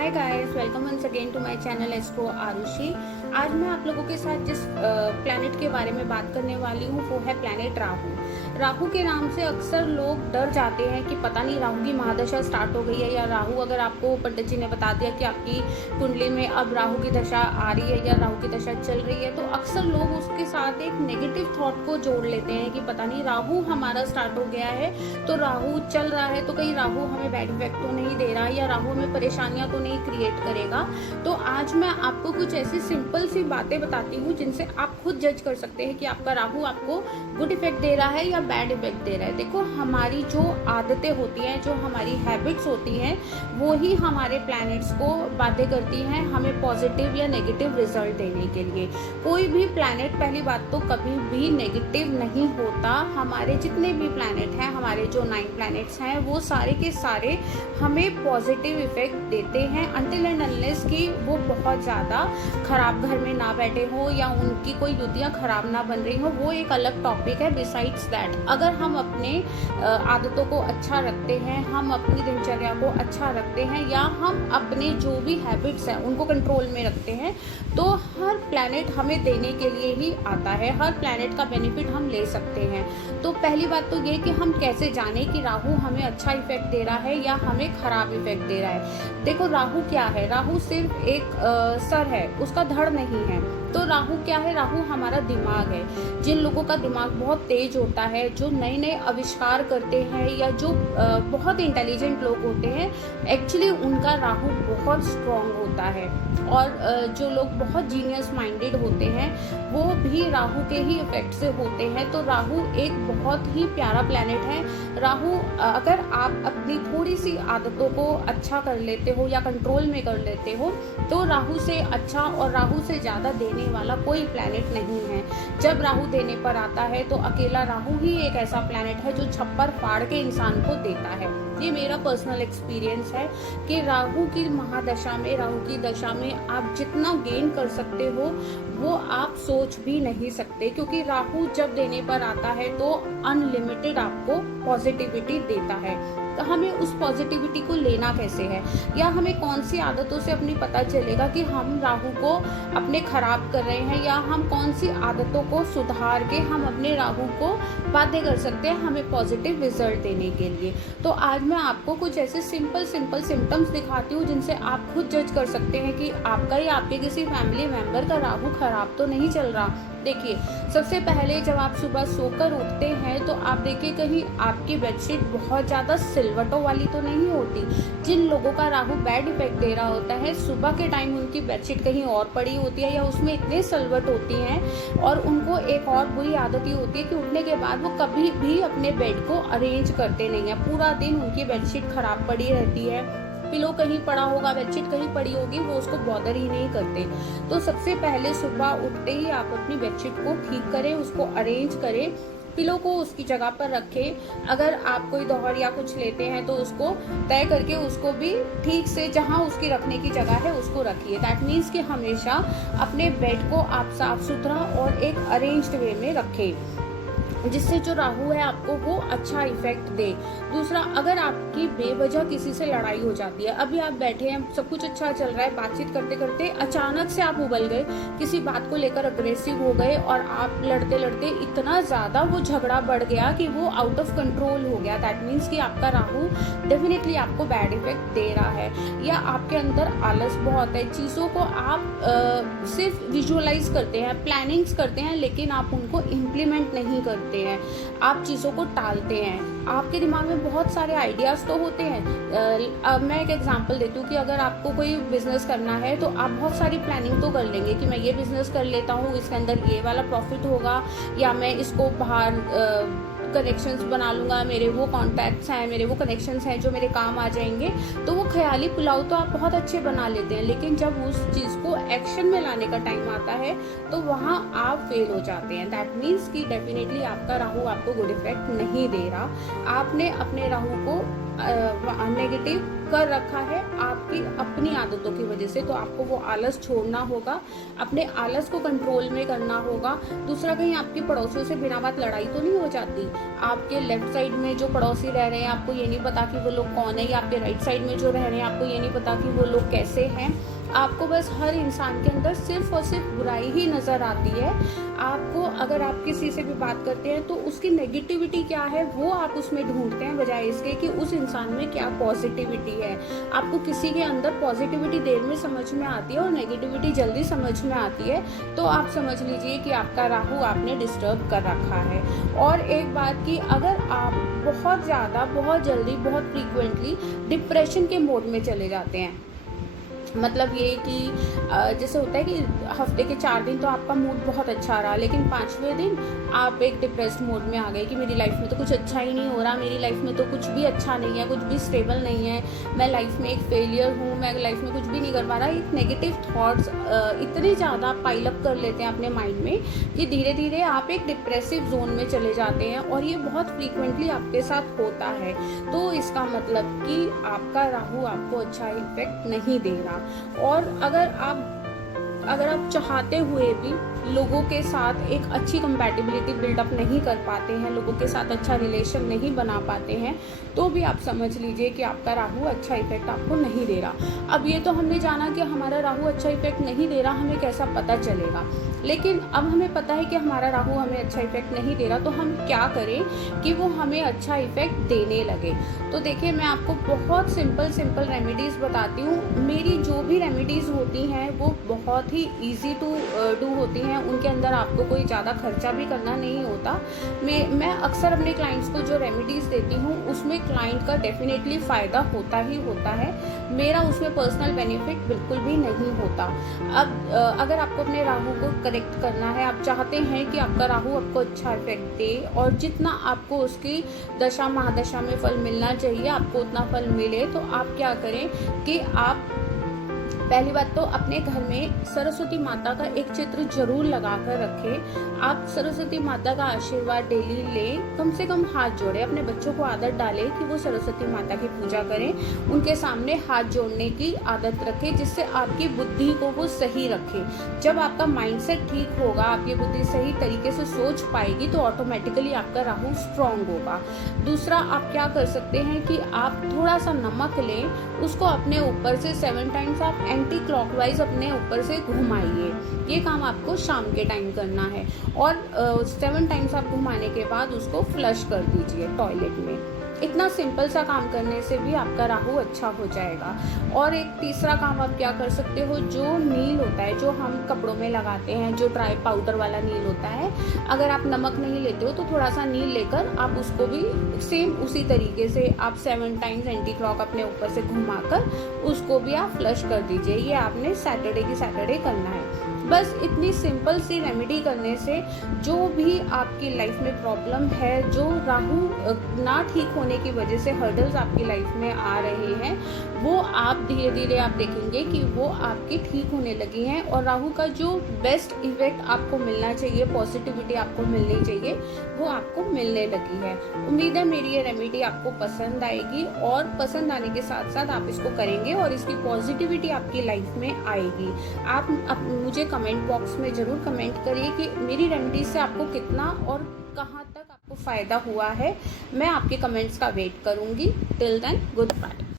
Hi guys, welcome once again to my channel Astro Aarushi. आज मैं आप लोगों के साथ जिस प्लैनेट के बारे में बात करने वाली हूँ वो है प्लैनेट राहु। राहु के नाम से अक्सर लोग डर जाते हैं कि पता नहीं राहु की महादशा स्टार्ट हो गई है, या राहु अगर आपको पंडित जी ने बता दिया कि आपकी कुंडली में अब राहु की दशा आ रही है या राहु की दशा चल रही है, तो अक्सर लोग उसके साथ एक नेगेटिव थॉट को जोड़ लेते हैं कि पता नहीं राहु हमारा स्टार्ट हो गया है, तो राहु चल रहा है तो कहीं राहु हमें बैड इफेक्ट तो नहीं दे रहा या राहु हमें परेशानियां तो नहीं क्रिएट करेगा। तो आज मैं आपको कुछ ऐसी सिंपल सी बातें बताती हूँ जिनसे आप खुद जज कर सकते हैं कि आपका राहु आपको गुड इफेक्ट दे रहा है या बैड इफेक्ट दे रहा है। देखो, हमारी जो आदतें होती हैं, जो हमारी हैबिट्स होती हैं, वो ही हमारे प्लैनेट्स को बातें करती हैं हमें पॉजिटिव या नेगेटिव रिजल्ट देने के लिए। कोई भी प्लैनेट, पहली बात तो कभी भी नेगेटिव नहीं होता। हमारे जितने भी प्लैनेट हैं, हमारे जो 9 प्लैनेट्स हैं, वो सारे के सारे हमें पॉजिटिव इफेक्ट देते हैं अनटिल एंड अनलेस कि वो बहुत ज़्यादा खराब घर में ना बैठे हो या उनकी कोई युतियाँ खराब ना बन रही हो, वो एक अलग टॉपिक है। बिसाइड्स दैट, अगर हम अपने आदतों को अच्छा रखते हैं, हम अपनी दिनचर्या को अच्छा रखते हैं, या हम अपने जो भी हैबिट्स हैं उनको कंट्रोल में रखते हैं, तो हर प्लैनेट हमें देने के लिए ही आता है। हर प्लैनेट का बेनिफिट हम ले सकते हैं। तो पहली बात तो ये कि हम कैसे जाने कि राहु हमें अच्छा इफेक्ट दे रहा है या हमें खराब इफेक्ट दे रहा है। देखो, राहु क्या है? राहु सिर्फ एक सर है, उसका धड़ नहीं है। तो राहु क्या है? राहु हमारा दिमाग है। जिन लोगों का दिमाग बहुत तेज होता है, जो नए नए आविष्कार करते हैं, या जो बहुत इंटेलिजेंट लोग होते हैं, एक्चुअली उनका राहु बहुत स्ट्रांग होता है। और जो लोग बहुत जीनियस माइंडेड होते हैं, वो भी राहु के ही इफेक्ट से होते हैं। तो राहु एक बहुत ही प्यारा प्लैनेट है। राहु, अगर आप अपनी थोड़ी सी आदतों को अच्छा कर लेते हो या कंट्रोल में कर लेते हो, तो राहु से अच्छा और राहु से ज़्यादा देने वाला कोई प्लैनेट नहीं है। जब राहु देने पर आता है तो अकेला राहु ही एक ऐसा प्लैनेट है जो छप्पर फाड़ के इंसान को देता है। ये मेरा पर्सनल एक्सपीरियंस है कि राहु की महादशा में, राहु की दशा में आप जितना गेन कर सकते हो वो आप सोच भी नहीं सकते, क्योंकि राहु जब देने पर आता है तो अनलिमिटेड आपको पॉजिटिविटी देता है। तो हमें उस पॉजिटिविटी को लेना कैसे है, या हमें कौन सी आदतों से अपनी पता चलेगा कि हम राहु को अपने खराब कर रहे हैं, या हम कौन सी आदतों को सुधार के हम अपने राहु को बातें कर सकते हैं हमें पॉजिटिव रिजल्ट देने के लिए। तो आज मैं आपको कुछ ऐसे सिंपल सिम्टम्स दिखाती हूँ जिनसे आप खुद जज कर सकते हैं कि आपका या आपके किसी फैमिली मेंबर का राहु खराब तो नहीं चल रहा। देखिए, सबसे पहले जब आप सुबह सोकर उठते हैं तो आप देखिए कहीं आपकी बेडशीट बहुत ज़्यादा सिलवटों वाली तो नहीं होती। जिन लोगों का राहु बैड इफेक्ट दे रहा होता है, सुबह के टाइम उनकी बेडशीट कहीं और पड़ी होती है या उसमें इतने सिलवट होती हैं, और उनको एक और बुरी आदत ये होती है कि उठने के बाद वो कभी भी अपने बेड को अरेंज करते नहीं हैं। पूरा दिन उनकी बेडशीट खराब पड़ी रहती है, पिलो कहीं पड़ा होगा, बेडशीट कहीं पड़ी होगी, वो उसको बॉदर ही नहीं करते। तो सबसे पहले सुबह उठते ही आप अपनी बेडशीट को ठीक करें, उसको अरेंज करें, पिलो को उसकी जगह पर रखें। अगर आप कोई दोहर या कुछ लेते हैं तो उसको तय करके उसको भी ठीक से जहां उसकी रखने की जगह है उसको रखिए। दैट मीन्स कि हमेशा अपने बेड को आप साफ सुथरा और एक अरेंज्ड वे में रखें, जिससे जो राहु है आपको वो अच्छा इफेक्ट दे। दूसरा, अगर आपकी बेवजह किसी से लड़ाई हो जाती है, अभी आप बैठे हैं, सब कुछ अच्छा चल रहा है, बातचीत करते करते अचानक से आप उबल गए, किसी बात को लेकर अग्रेसिव हो गए, और आप लड़ते लड़ते इतना ज़्यादा वो झगड़ा बढ़ गया कि वो आउट ऑफ कंट्रोल हो गया। दैट मीन्स कि आपका राहु डेफिनेटली आपको बैड इफेक्ट दे रहा है। या आपके अंदर आलस बहुत है, चीज़ों को आप सिर्फ विजुअलाइज करते हैं, प्लानिंग्स करते हैं, लेकिन आप उनको इम्प्लीमेंट नहीं करते हैं, आप चीज़ों को टालते हैं। आपके दिमाग में बहुत सारे आइडियाज़ तो होते हैं। अब मैं एक एग्जांपल देती हूँ कि अगर आपको कोई बिजनेस करना है तो आप बहुत सारी प्लानिंग तो कर लेंगे कि मैं ये बिजनेस कर लेता हूँ, इसके अंदर ये वाला प्रॉफिट होगा, या मैं इसको बाहर कनेक्शंस बना लूँगा, मेरे वो कॉन्टैक्ट्स हैं, मेरे वो कनेक्शंस हैं जो मेरे काम आ जाएंगे। तो वो ख्याली पुलाव तो आप बहुत अच्छे बना लेते हैं, लेकिन जब उस चीज़ को एक्शन में लाने का टाइम आता है तो वहाँ आप फेल हो जाते हैं। दैट मीन्स कि डेफिनेटली आपका राहु आपको गुड इफेक्ट नहीं दे रहा। आपने अपने राहु को नेगेटिव कर रखा है आपकी अपनी आदतों की वजह से, तो आपको वो आलस छोड़ना होगा, अपने आलस को कंट्रोल में करना होगा। दूसरा, कहीं आपके पड़ोसियों से बिना बात लड़ाई तो नहीं हो जाती। आपके लेफ्ट साइड में जो पड़ोसी रह रहे हैं आपको ये नहीं पता कि वो लोग कौन है, या आपके राइट साइड में जो रह रहे हैं आपको ये नहीं पता कि वो लोग कैसे हैं। आपको बस हर इंसान के अंदर सिर्फ और सिर्फ बुराई ही नज़र आती है। आपको अगर आप किसी से भी बात करते हैं तो उसकी नेगेटिविटी क्या है वो आप उसमें ढूंढते हैं, बजाय इसके कि उस इंसान में क्या पॉजिटिविटी है। आपको किसी के अंदर पॉजिटिविटी देर में समझ में आती है और नेगेटिविटी जल्दी समझ में आती है, तो आप समझ लीजिए कि आपका राहु आपने डिस्टर्ब कर रखा है। और एक बात कि अगर आप बहुत ज़्यादा, बहुत जल्दी, बहुत फ्रीक्वेंटली डिप्रेशन के मोड में चले जाते हैं, मतलब ये कि जैसे होता है कि हफ्ते के 4 दिन तो आपका मूड बहुत अच्छा रहा, लेकिन 5वें दिन आप एक डिप्रेस्ड मोड में आ गए कि मेरी लाइफ में तो कुछ अच्छा ही नहीं हो रहा, मेरी लाइफ में तो कुछ भी अच्छा नहीं है, कुछ भी स्टेबल नहीं है, मैं लाइफ में एक फेलियर हूँ, मैं लाइफ में कुछ भी नहीं कर पा रहा। एक नेगेटिव थॉट्स इतने ज़्यादा पाइलअप कर लेते हैं अपने माइंड में कि धीरे धीरे आप एक डिप्रेसिव जोन में चले जाते हैं, और ये बहुत फ्रीक्वेंटली आपके साथ होता है। तो इसका मतलब कि आपका राहु आपको अच्छा इफेक्ट नहीं दे रहा। और अगर आप चाहते हुए भी लोगों के साथ एक अच्छी कंपैटिबिलिटी बिल्डअप नहीं कर पाते हैं, लोगों के साथ अच्छा रिलेशन नहीं बना पाते हैं, तो भी आप समझ लीजिए कि आपका राहु अच्छा इफेक्ट आपको नहीं दे रहा। अब ये तो हमने जाना कि हमारा राहु अच्छा इफेक्ट नहीं दे रहा, हमें कैसा पता चलेगा। लेकिन अब हमें पता है कि हमारा राहु हमें अच्छा इफेक्ट नहीं दे रहा, तो हम क्या करें कि वो हमें अच्छा इफेक्ट देने लगे। तो देखिए, मैं आपको बहुत सिंपल रेमेडीज़ बताती हूँ। मेरी जो भी रेमेडीज़ होती हैं वो बहुत ही ईजी टू डू होती हैं, उनके अंदर आपको कोई ज़्यादा खर्चा भी करना नहीं होता। मैं अक्सर अपने क्लाइंट्स को जो रेमेडीज़ देती हूँ उसमें क्लाइंट का डेफिनेटली फ़ायदा होता ही होता है, मेरा उसमें पर्सनल बेनिफिट बिल्कुल भी नहीं होता। अब अगर आपको अपने राहु को करेक्ट करना है, आप चाहते हैं कि आपका राहु आपको अच्छा इफेक्ट दे और जितना आपको उसकी दशा महादशा में फल मिलना चाहिए आपको उतना फल मिले, तो आप क्या करें कि आप पहली बात तो अपने घर में सरस्वती माता का एक चित्र जरूर लगा कर रखें। आप सरस्वती माता का आशीर्वाद डेली लें, कम से कम हाथ जोड़ें, अपने बच्चों को आदत डालें कि वो सरस्वती माता की पूजा करें, उनके सामने हाथ जोड़ने की आदत रखें, जिससे आपकी बुद्धि को वो सही रखें। जब आपका माइंडसेट ठीक होगा, आपकी बुद्धि सही तरीके से सोच पाएगी, तो ऑटोमेटिकली आपका राहु स्ट्रांग होगा। दूसरा, आप क्या कर सकते हैं कि आप थोड़ा सा नमक लें, उसको अपने ऊपर से 7 टाइम्स आप एंटी क्लॉकवाइज अपने ऊपर से घुमाइए। ये काम आपको शाम के टाइम करना है, और 7 टाइम्स आप घुमाने के बाद उसको फ्लश कर दीजिए टॉयलेट में। इतना सिंपल सा काम करने से भी आपका राहु अच्छा हो जाएगा। और एक तीसरा काम आप क्या कर सकते हो, जो नील होता है, जो हम कपड़ों में लगाते हैं, जो ड्राई पाउडर वाला नील होता है, अगर आप नमक नहीं लेते हो तो थोड़ा सा नील लेकर आप उसको भी सेम उसी तरीके से आप 7 टाइम्स एंटी क्लॉक अपने ऊपर से घुमाकर उसको भी आप फ्लश कर दीजिए। ये आपने सैटरडे की सैटरडे करना है। बस इतनी सिंपल सी रेमेडी करने से जो भी आपकी लाइफ में प्रॉब्लम है, जो राहु ना ठीक होने की वजह से हर्डल्स आपकी लाइफ में आ रहे हैं, वो आप धीरे धीरे आप देखेंगे कि वो आपकी ठीक होने लगी हैं, और राहु का जो बेस्ट इफेक्ट आपको मिलना चाहिए, पॉजिटिविटी आपको मिलनी चाहिए, वो आपको मिलने लगी है। उम्मीद है मेरी ये रेमेडी आपको पसंद आएगी, और पसंद आने के साथ साथ आप इसको करेंगे और इसकी पॉजिटिविटी आपकी लाइफ में आएगी। आप मुझे कमेंट बॉक्स में ज़रूर कमेंट करिए कि मेरी रेमेडी से आपको कितना और कहाँ तक आपको फ़ायदा हुआ है। मैं आपके कमेंट्स का वेट करूँगी। Till then, good bye.